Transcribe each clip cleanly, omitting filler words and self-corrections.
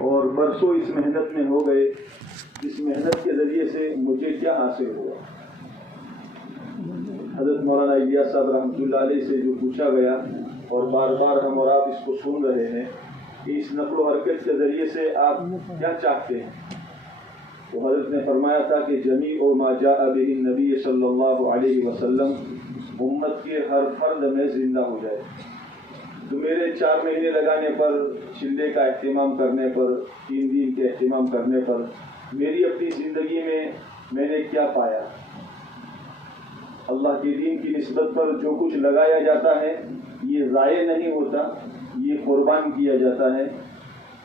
اور برسوں اس محنت میں ہو گئے. اس محنت کے ذریعے سے مجھے کیا حاصل ہوا؟ حضرت مولانا الیاس صاحب رحمۃ اللہ علیہ سے جو پوچھا گیا اور بار بار ہم اور آپ اس کو سن رہے ہیں کہ اس نقل و حرکت کے ذریعے سے آپ کیا چاہتے ہیں، تو حضرت نے فرمایا تھا کہ جمیع ما جاء بہ النبی صلی اللہ علیہ وسلم امت کے ہر فرد میں زندہ ہو جائے. تو میرے 4 مہینے لگانے پر، چلے کا اہتمام کرنے پر، 3 دن کے اہتمام کرنے پر میری اپنی زندگی میں نے کیا پایا؟ اللہ کے دین کی نسبت پر جو کچھ لگایا جاتا ہے یہ ضائع نہیں ہوتا، یہ قربان کیا جاتا ہے.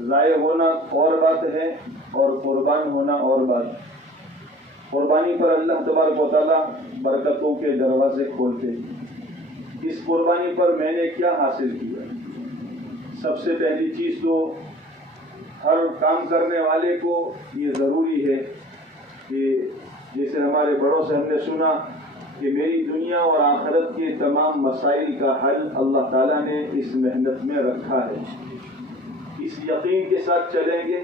ضائع ہونا اور بات ہے اور قربان ہونا اور بات. قربانی پر اللہ تبارک و تعالیٰ برکتوں کے دروازے کھولتے. اس قربانی پر میں نے کیا حاصل کیا؟ سب سے پہلی چیز تو ہر کام کرنے والے کو یہ ضروری ہے کہ جیسے ہمارے بڑوں سے ہم نے سنا کہ میری دنیا اور آخرت کے تمام مسائل کا حل اللہ تعالیٰ نے اس محنت میں رکھا ہے. اس یقین کے ساتھ چلیں گے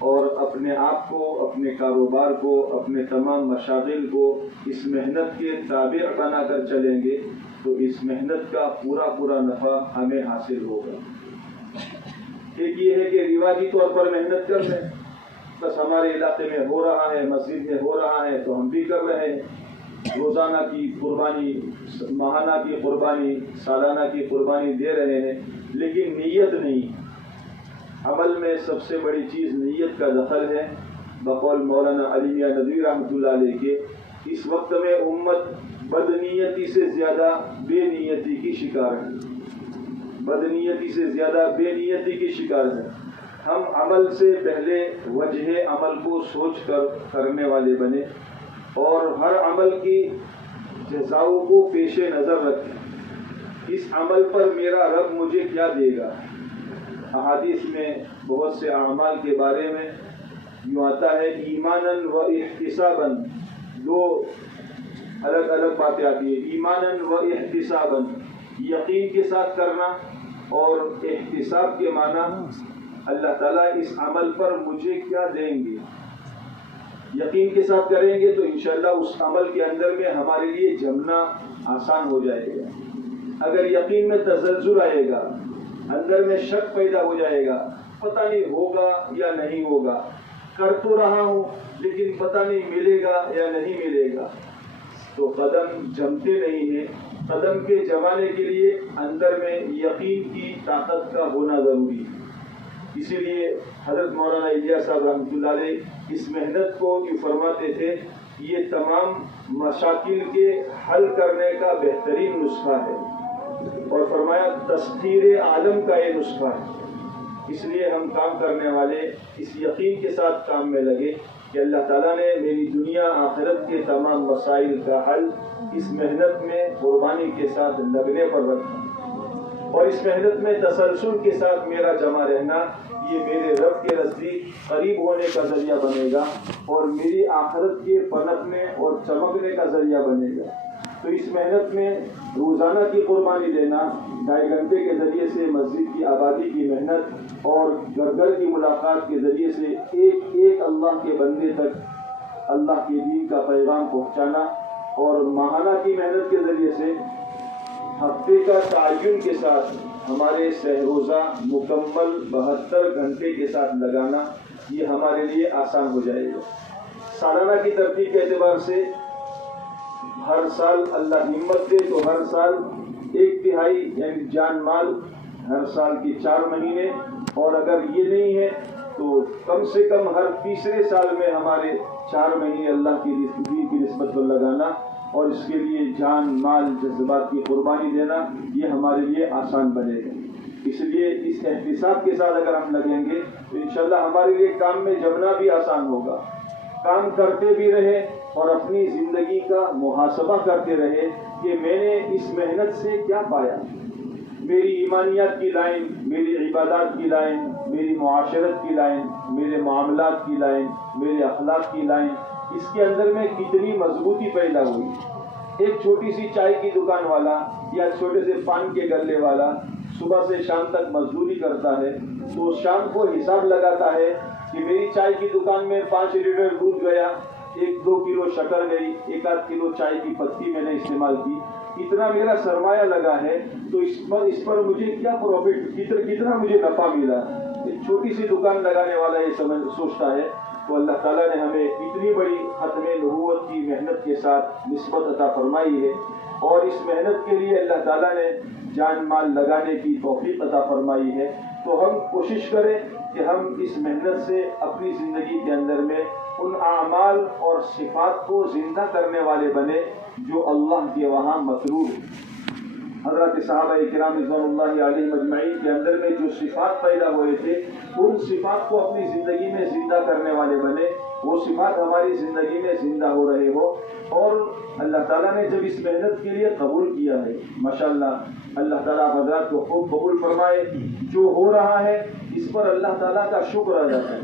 اور اپنے آپ کو، اپنے کاروبار کو، اپنے تمام مشاغل کو اس محنت کے تابع بنا کر چلیں گے تو اس محنت کا پورا نفع ہمیں حاصل ہوگا. ایک یہ ہے کہ رواجی طور پر محنت کر رہے ہیں، بس ہمارے علاقے میں ہو رہا ہے، مسجد میں ہو رہا ہے تو ہم بھی کر رہے ہیں. روزانہ کی قربانی، ماہانہ کی قربانی، سالانہ کی قربانی دے رہے ہیں، لیکن نیت نہیں. عمل میں سب سے بڑی چیز نیت کا دخل ہے. بقول مولانا علی میاں ندوی رحمۃ اللہ علیہ کے اس وقت میں امت بدنیتی سے زیادہ بے نیتی کی شکار ہے. بدنیتی سے زیادہ بے نیتی کی شکار ہے. ہم عمل سے پہلے وجہ عمل کو سوچ کر کرنے والے بنے اور ہر عمل کی جزاؤں کو پیش نظر رکھیں. اس عمل پر میرا رب مجھے کیا دے گا؟ احادیث میں بہت سے اعمال کے بارے میں یوں آتا ہے ایماناً و احتساباً. 2 الگ الگ باتیں آتی ہیں. ایماناً و احتساباً، یقین کے ساتھ کرنا، اور احتساب کے معنی اللہ تعالیٰ اس عمل پر مجھے کیا دیں گے. یقین کے ساتھ کریں گے تو انشاءاللہ اس عمل کے اندر میں ہمارے لیے جمنا آسان ہو جائے گا. اگر یقین میں تزلزل آئے گا، اندر میں شک پیدا ہو جائے گا، پتہ نہیں ہوگا یا نہیں ہوگا، کر تو رہا ہوں لیکن پتہ نہیں ملے گا یا نہیں ملے گا، تو قدم جمتے نہیں ہیں. قدم کے جمانے کے لیے اندر میں یقین کی طاقت کا ہونا ضروری ہے. اسی لیے حضرت مولانا الیاس صاحب رحمۃ اللہ علیہ اس محنت کو یہ فرماتے تھے، یہ تمام مشاکل کے حل کرنے کا بہترین نسخہ ہے، اور فرمایا تسخیر عالم کا یہ نسخہ ہے. اس لیے ہم کام کرنے والے اس یقین کے ساتھ کام میں لگے کہ اللہ تعالیٰ نے میری دنیا آخرت کے تمام مسائل کا حل اس محنت میں قربانی کے ساتھ لگنے پر رکھا، اور اس محنت میں تسلسل کے ساتھ میرا جمع رہنا یہ میرے رب کے نزدیک قریب ہونے کا ذریعہ بنے گا اور میری آخرت کے پنپنے اور چمکنے کا ذریعہ بنے گا. تو اس محنت میں روزانہ کی قربانی دینا، 2.5 گھنٹے کے ذریعے سے مسجد کی آبادی کی محنت اور گھر کی ملاقات کے ذریعے سے ایک اللہ کے بندے تک اللہ کے دین کا پیغام پہنچانا، اور ماہانہ کی محنت کے ذریعے سے ہفتے کا تعین کے ساتھ ہمارے سہ روزہ مکمل 72 گھنٹے کے ساتھ لگانا، یہ ہمارے لیے آسان ہو جائے گا. سالانہ کی ترتیب کے اعتبار سے ہر سال اللہ ہمت دے تو ہر سال 1/3 یعنی جان مال ہر سال کی 4 مہینے، اور اگر یہ نہیں ہے تو کم سے کم ہر تیسرے سال میں ہمارے 4 مہینے اللہ کی دین کی نسبت پر لگانا، اور اس کے لیے جان مال جذبات کی قربانی دینا یہ ہمارے لیے آسان بنے گا. اس لیے اس احتساب کے ساتھ اگر ہم لگیں گے تو انشاءاللہ ہمارے لیے کام میں جمنا بھی آسان ہوگا. کام کرتے بھی رہے اور اپنی زندگی کا محاسبہ کرتے رہے کہ میں نے اس محنت سے کیا پایا. میری ایمانیات کی لائن، میری عبادات کی لائن، میری معاشرت کی لائن، میرے معاملات کی لائن، میرے اخلاق کی لائن، اس کے اندر میں کتنی مضبوطی پیدا ہوئی. ایک چھوٹی سی چائے کی دکان والا یا چھوٹے سے پان کے گلے والا صبح سے شام تک مزدوری کرتا ہے تو شام کو حساب لگاتا ہے کہ میری چائے کی دکان میں 5 لیٹر دودھ گیا, 1-2 کلو شکر گئی, 1-8 کلو چائے کی پتی میں نے استعمال کی, اتنا میرا سرمایہ لگا ہے تو اس پر مجھے کیا پروفٹ, کتنا مجھے نفع ملا. ایک چھوٹی سی دکان لگانے والا یہ سوچتا ہے. تو اللہ تعالیٰ نے ہمیں اتنی بڑی ختم نبوت کی محنت کے ساتھ نسبت عطا فرمائی ہے, اور اس محنت کے لیے اللہ تعالیٰ نے جان مال لگانے کی توفیق عطا فرمائی ہے. تو ہم کوشش کریں کہ ہم اس محنت سے اپنی زندگی کے اندر میں ان اعمال اور صفات کو زندہ کرنے والے بنے جو اللہ کے وہاں مطلوب ہیں. حضرات صحابہ کرام رضوان اللہ علیہم اجمعین کے اندر میں جو صفات پیدا ہوئے تھے, ان صفات کو اپنی زندگی میں زندہ کرنے والے بنے, وہ صفات ہماری زندگی میں زندہ ہو رہے ہو. اور اللہ تعالیٰ نے جب اس محنت کے لیے قبول کیا ہے, ماشاءاللہ اللہ تعالیٰ حضرات کو خوب قبول فرمائے. جو ہو رہا ہے اس پر اللہ تعالیٰ کا شکر ادا ہے.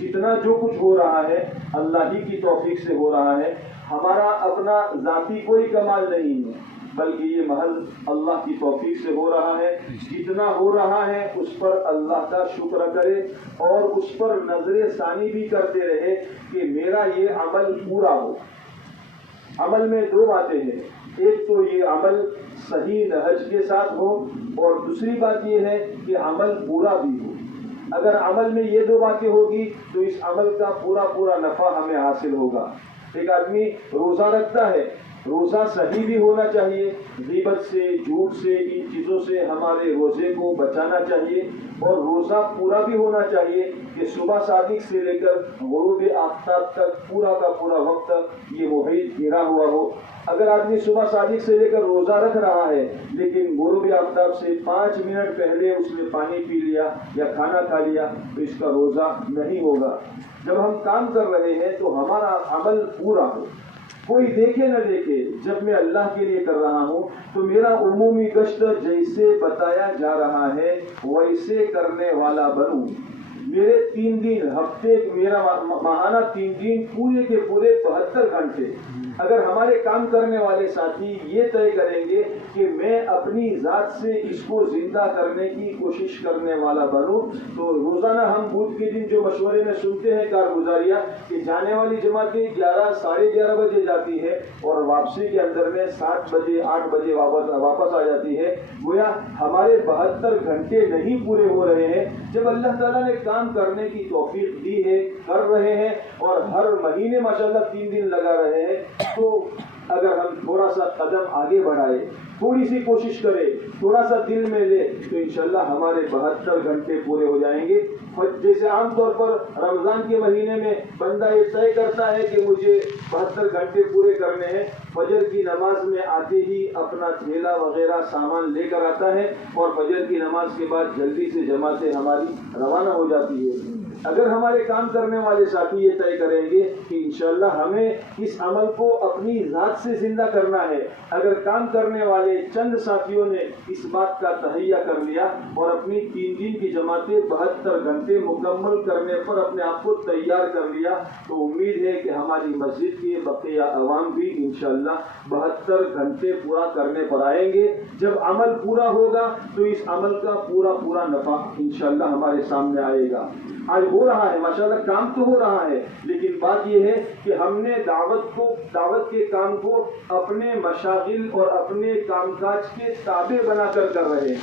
جتنا جو کچھ ہو رہا ہے اللہ ہی کی توفیق سے ہو رہا ہے. ہمارا اپنا ذاتی کوئی کمال نہیں ہے, بلکہ یہ محض اللہ کی توفیق سے ہو رہا ہے. جتنا ہو رہا ہے اس پر اللہ کا شکر کرے اور اس پر نظر ثانی بھی کرتے رہے کہ میرا یہ عمل پورا ہو. عمل میں 2 باتیں ہیں, ایک تو یہ عمل صحیح نہج کے ساتھ ہو, اور دوسری بات یہ ہے کہ عمل پورا بھی ہو. اگر عمل میں یہ 2 باتیں ہوگی تو اس عمل کا پورا نفع ہمیں حاصل ہوگا. ایک آدمی روزہ رکھتا ہے, روزہ صحیح بھی ہونا چاہیے, غیبت سے, جھوٹ سے, ان چیزوں سے ہمارے روزے کو بچانا چاہیے, اور روزہ پورا بھی ہونا چاہیے کہ صبح صادق سے لے کر غروب آفتاب تک پورا کا پورا وقت یہ محیط گھرا ہوا ہو. اگر آدمی صبح صادق سے لے کر روزہ رکھ رہا ہے لیکن غروب آفتاب سے 5 منٹ پہلے اس نے پانی پی لیا یا کھانا کھا لیا تو اس کا روزہ نہیں ہوگا. جب ہم کام کر رہے ہیں تو ہمارا عمل پورا ہو, کوئی دیکھے نہ دیکھے. جب میں اللہ کے لیے کر رہا ہوں تو میرا عمومی گشت جیسے بتایا جا رہا ہے ویسے کرنے والا بنوں. میرے 3 دن ہفتے, میرا ماہانہ 3 دن پورے کے پورے 72 گھنٹے. اگر ہمارے کام کرنے والے ساتھی یہ طے کریں گے کہ میں اپنی ذات سے اس کو زندہ کرنے کی کوشش کرنے والا بنوں, تو روزانہ ہم بدھ کے دن جو مشورے میں سنتے ہیں کارگزاریاں کہ جانے والی جماعتیں 11 ساڑھے 11 بجے جاتی ہے اور واپسی کے اندر میں 7 بجے 8 بجے واپس آ جاتی ہے, گویا ہمارے 72 گھنٹے نہیں پورے ہو رہے ہیں. جب اللہ تعالیٰ نے کام کرنے کی توفیق دی ہے, کر رہے ہیں, اور ہر مہینے ماشاءاللہ 3 دن لگا رہے ہیں, تو اگر ہم تھوڑا سا قدم آگے بڑھائے, تھوڑی سی کوشش کرے, تھوڑا سا دل میں لے, تو انشاءاللہ ہمارے 72 گھنٹے پورے ہو جائیں گے. جیسے عام طور پر رمضان کے مہینے میں بندہ یہ طے کرتا ہے کہ مجھے 72 گھنٹے پورے کرنے ہیں, فجر کی نماز میں آتے ہی اپنا تھیلا وغیرہ سامان لے کر آتا ہے, اور فجر کی نماز کے بعد جلدی سے جماعتیں ہماری روانہ ہو جاتی ہے. اگر ہمارے کام کرنے والے ساتھی یہ طے کریں گے کہ انشاءاللہ ہمیں اس عمل کو اپنی ذات سے زندہ کرنا ہے, اگر کام کرنے والے چند ساتھیوں نے اس بات کا تہیہ کر لیا اور اپنی 3 دن کی جماعتیں 72 گھنٹے مکمل کرنے پر اپنے آپ کو تیار کر لیا, تو امید ہے کہ ہماری مسجد کے بقیہ عوام بھی انشاءاللہ 72 گھنٹے پورا کرنے پر آئیں گے. جب عمل پورا ہوگا تو اس عمل کا پورا نفع انشاءاللہ ہمارے سامنے آئے گا. آج ہو رہا ہے ماشاءاللہ, کام تو ہو رہا ہے, لیکن بات یہ ہے کہ ہم نے دعوت کے کام کو اپنے مشاغل اور اپنے کام کاج کے تابع بنا کر رہے ہیں.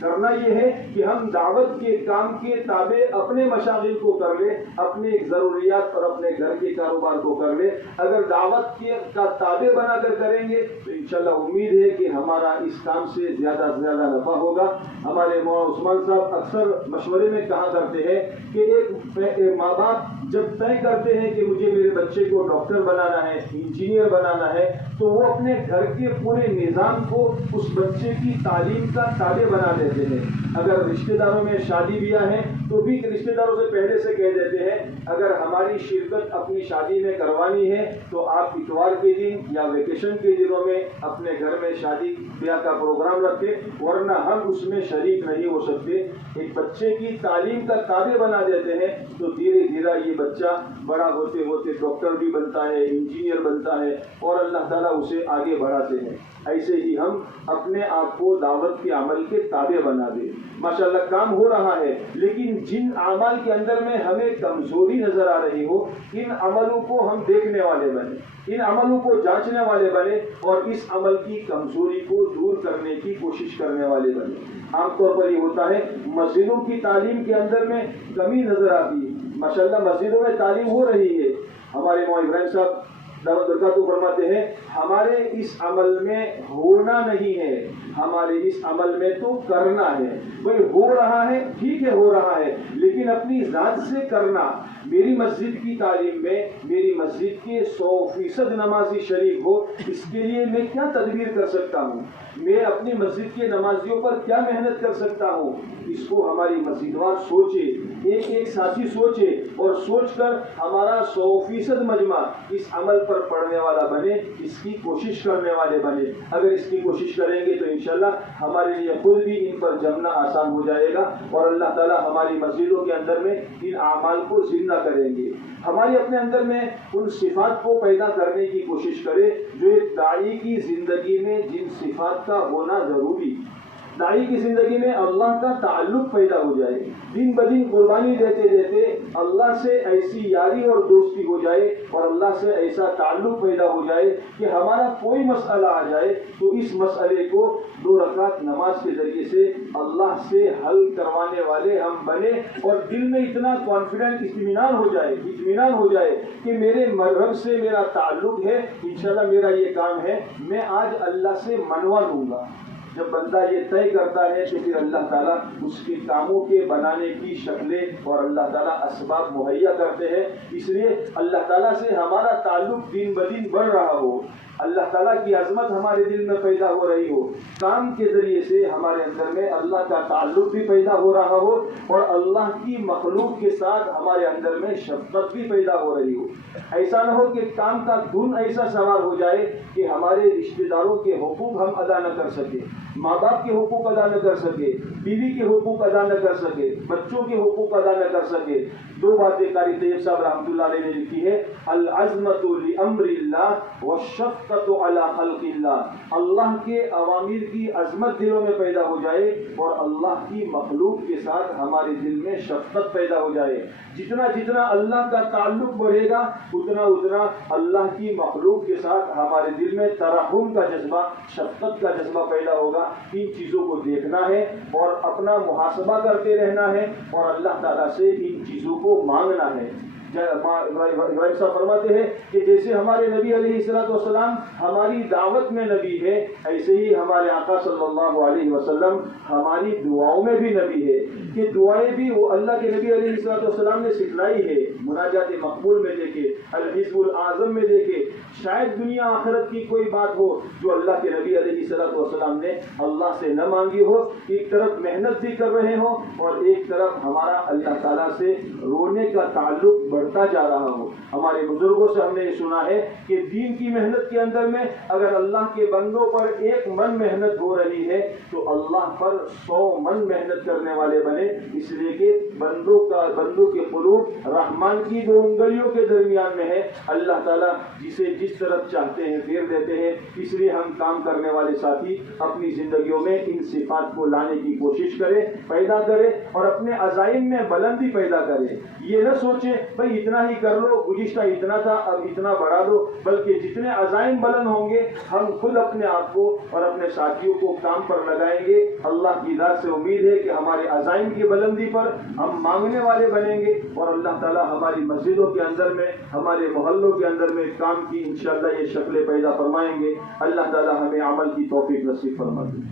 کرنا یہ ہے کہ ہم دعوت کے کام کے تابع اپنے مشاغل کو کر لیں, اپنے ضروریات اور اپنے گھر کے کاروبار کو کر لیں. اگر دعوت کا تابع بنا کر کریں گے تو انشاءاللہ امید ہے کہ ہمارا اس کام سے زیادہ سے زیادہ نفع ہوگا. ہمارے مولانا عثمان صاحب اکثر مشورے میں کہا کرتے ہیں کہ ایک ماں باپ جب طے کرتے ہیں کہ مجھے میرے بچے کو ڈاکٹر بنانا ہے, انجینئر بنانا ہے, تو وہ اپنے گھر کے پورے نظام کو اس بچے کی تعلیم کا تابع بنا دیتے ہیں. اگر رشتہ داروں میں شادی بیاہ ہے تو بھی رشتہ داروں سے پہلے سے کہہ دیتے ہیں اگر ہماری شرکت اپنی شادی میں کروانی ہے تو آپ اتوار کے دن یا ویکیشن کے دنوں میں اپنے گھر میں شادی بیاہ کا پروگرام رکھیں، ورنہ ہم اس میں شریک نہیں ہو سکتے۔ ایک بچے کی تعلیم کا تابع بنا دیتے ہیں تو دھیرے دھیرے یہ بچہ بڑا ہوتے ہوتے ڈاکٹر بھی بنتا ہے، انجینئر بنتا ہے، اور اللہ تعالیٰ اسے آگے بڑھاتے ہیں۔ ایسے ہی ہم اپنے آپ کو دعوت کے عمل کے تابع بنا دیں۔ ماشاءاللہ کام ہو رہا ہے، لیکن جن اعمال کے اندر میں ہمیں کمزوری نظر آ رہی ہو، ان عملوں کو ہم دیکھنے والے بنے، ان عملوں کو جانچنے والے بنے، اور اس عمل کی کمزوری کو دور کرنے کی کوشش کرنے والے بنے۔ عام طور پر یہ ہوتا ہے مسجدوں کی تعلیم کے اندر میں کمی نظر آتی ہے۔ ماشاءاللہ مسجدوں میں تعلیم ہو رہی ہے، ہمارے مولانا ابراہیم صاحب دعوت برکاتہ فرماتے ہیں ہمارے اس عمل میں ہونا نہیں ہے، ہمارے اس عمل میں تو کرنا ہے۔ بھئی ہو رہا ہے، ٹھیک ہے ہو رہا ہے، لیکن اپنی ذات سے کرنا۔ میری مسجد کی تعلیم میں میری مسجد کے 100% نمازی شریک ہو، اس کے لیے میں کیا تدبیر کر سکتا ہوں، میں اپنی مسجد کے نمازیوں پر کیا محنت کر سکتا ہوں، اس کو ہماری مسجد وار سوچے، ایک ایک ساتھی سوچے، اور سوچ کر ہمارا 100% مجمع اس عمل پر پڑھنے والا بنے، اس کی کوشش کرنے والے بنے۔ اگر اس کی کوشش کریں گے تو انشاءاللہ ہمارے لیے خود بھی ان پر جمنا آسان ہو جائے گا، اور اللہ تعالیٰ ہماری مسجدوں کے اندر میں ان اعمال کو زندہ کریں گے۔ ہمارے اپنے اندر میں ان صفات کو پیدا کرنے کی کوشش کرے جو ایک داعی کی زندگی میں جن صفات کا ہونا ضروری۔ داعی کی زندگی میں اللہ کا تعلق پیدا ہو جائے، دن بدن قربانی دیتے دیتے اللہ سے ایسی یاری اور دوستی ہو جائے، اور اللہ سے ایسا تعلق پیدا ہو جائے کہ ہمارا کوئی مسئلہ آ جائے تو اس مسئلے کو 2 رکعت نماز کے ذریعے سے اللہ سے حل کروانے والے ہم بنے، اور دل میں اتنا کانفیڈنٹ اطمینان ہو جائے کہ میرے رب سے میرا تعلق ہے، انشاءاللہ میرا یہ کام ہے، میں آج اللہ سے منوا لوں گا۔ جب بندہ یہ طے کرتا ہے تو پھر اللہ تعالیٰ اس کے کاموں کے بنانے کی شکلیں اور اللہ تعالیٰ اسباب مہیا کرتے ہیں۔ اس لیے اللہ تعالیٰ سے ہمارا تعلق دن بدن بڑھ رہا ہو، اللہ تعالیٰ کی عظمت ہمارے دل میں پیدا ہو رہی ہو، کام کے ذریعے سے ہمارے اندر میں اللہ کا تعلق بھی پیدا ہو رہا ہو، اور اللہ کی مخلوق کے ساتھ ہمارے اندر میں شفقت بھی پیدا ہو رہی ہو۔ ایسا نہ ہو کہ کام کا دھن ایسا سوار ہو جائے کہ ہمارے رشتہ داروں کے حقوق ہم ادا نہ کر سکے، ماں باپ کے حقوق ادا نہ کر سکے، بیوی کے حقوق ادا نہ کر سکے، بچوں کے حقوق ادا نہ کر سکے۔ 2 باتیں قاری طیب صاحب رحمۃ اللہ علیہ نے لکھی ہے، العظمۃ لامر اللہ والشفقۃ علی خلق اللہ۔ اللہ کے اوامر کی عظمت دلوں میں پیدا ہو جائے، اور اللہ کی مخلوق کے ساتھ ہمارے دل میں شفقت پیدا ہو جائے۔ جتنا جتنا اللہ کا تعلق بڑھے گا، اتنا اتنا اللہ کی مخلوق کے ساتھ ہمارے دل میں ترحم کا جذبہ، شفقت کا جذبہ پیدا ہوگا۔ ان چیزوں کو دیکھنا ہے اور اپنا محاسبہ کرتے رہنا ہے، اور اللہ تعالیٰ سے ان چیزوں کو مانگنا ہے۔ ابراہیم صاحب فرماتے ہیں کہ جیسے ہمارے نبی علیہ الصلوۃ والسلام ہماری دعوت میں نبی ہے، ایسے ہی ہمارے آقا صلی اللہ علیہ وسلم ہماری دعاؤں میں بھی نبی ہے، کہ دعائیں بھی وہ اللہ کے نبی علیہ الصلوۃ والسلام نے سکھلائی ہے۔ مناجات مقبول میں دیکھے، الحزب الاعظم میں دیکھے، شاید دنیا آخرت کی کوئی بات ہو جو اللہ کے نبی علیہ الصلوۃ والسلام نے اللہ سے نہ مانگی ہو، ایک طرف محنت بھی کر رہے ہوں اور ایک طرف ہمارا اللہ تعالیٰ سے رونے کا تعلق بڑھتا جا رہا ہو۔ ہمارے بزرگوں سے ہم نے یہ سنا ہے کہ دین کی محنت کے اندر میں اگر اللہ کے بندوں پر 1 من محنت ہو رہی ہے تو اللہ پر 100 من محنت کرنے والے بنے، اس لیے کہ بندوں کے قلوب رحمان کی 2 انگلیوں کے درمیان میں ہے۔ اللہ تعالیٰ جسے جس طرف چاہتے ہیں پھیر دیتے ہیں۔ اس لیے ہم کام کرنے والے ساتھی اپنی زندگیوں میں ان صفات کو لانے کی کوشش کریں، پیدا کریں، اور اپنے عزائم میں بلندی پیدا کریں۔ یہ نہ سوچیں بھئی اتنا ہی کر لو، گزشتہ اتنا تھا اب اتنا بڑھا دو، بلکہ جتنے عزائم بلند ہوں گے ہم خود اپنے آپ کو اور اپنے ساتھیوں کو کام پر لگائیں گے۔ اللہ کی ذات سے امید ہے کہ ہمارے عزائم کی بلندی پر ہم مانگنے والے بنیں گے، اور اللہ تعالیٰ ہماری مسجدوں کے اندر میں، ہمارے محلوں کے اندر میں کام کی انشاءاللہ یہ شکلیں پیدا فرمائیں گے۔ اللہ تعالیٰ ہمیں عمل کی توفیق نصیب فرما دے۔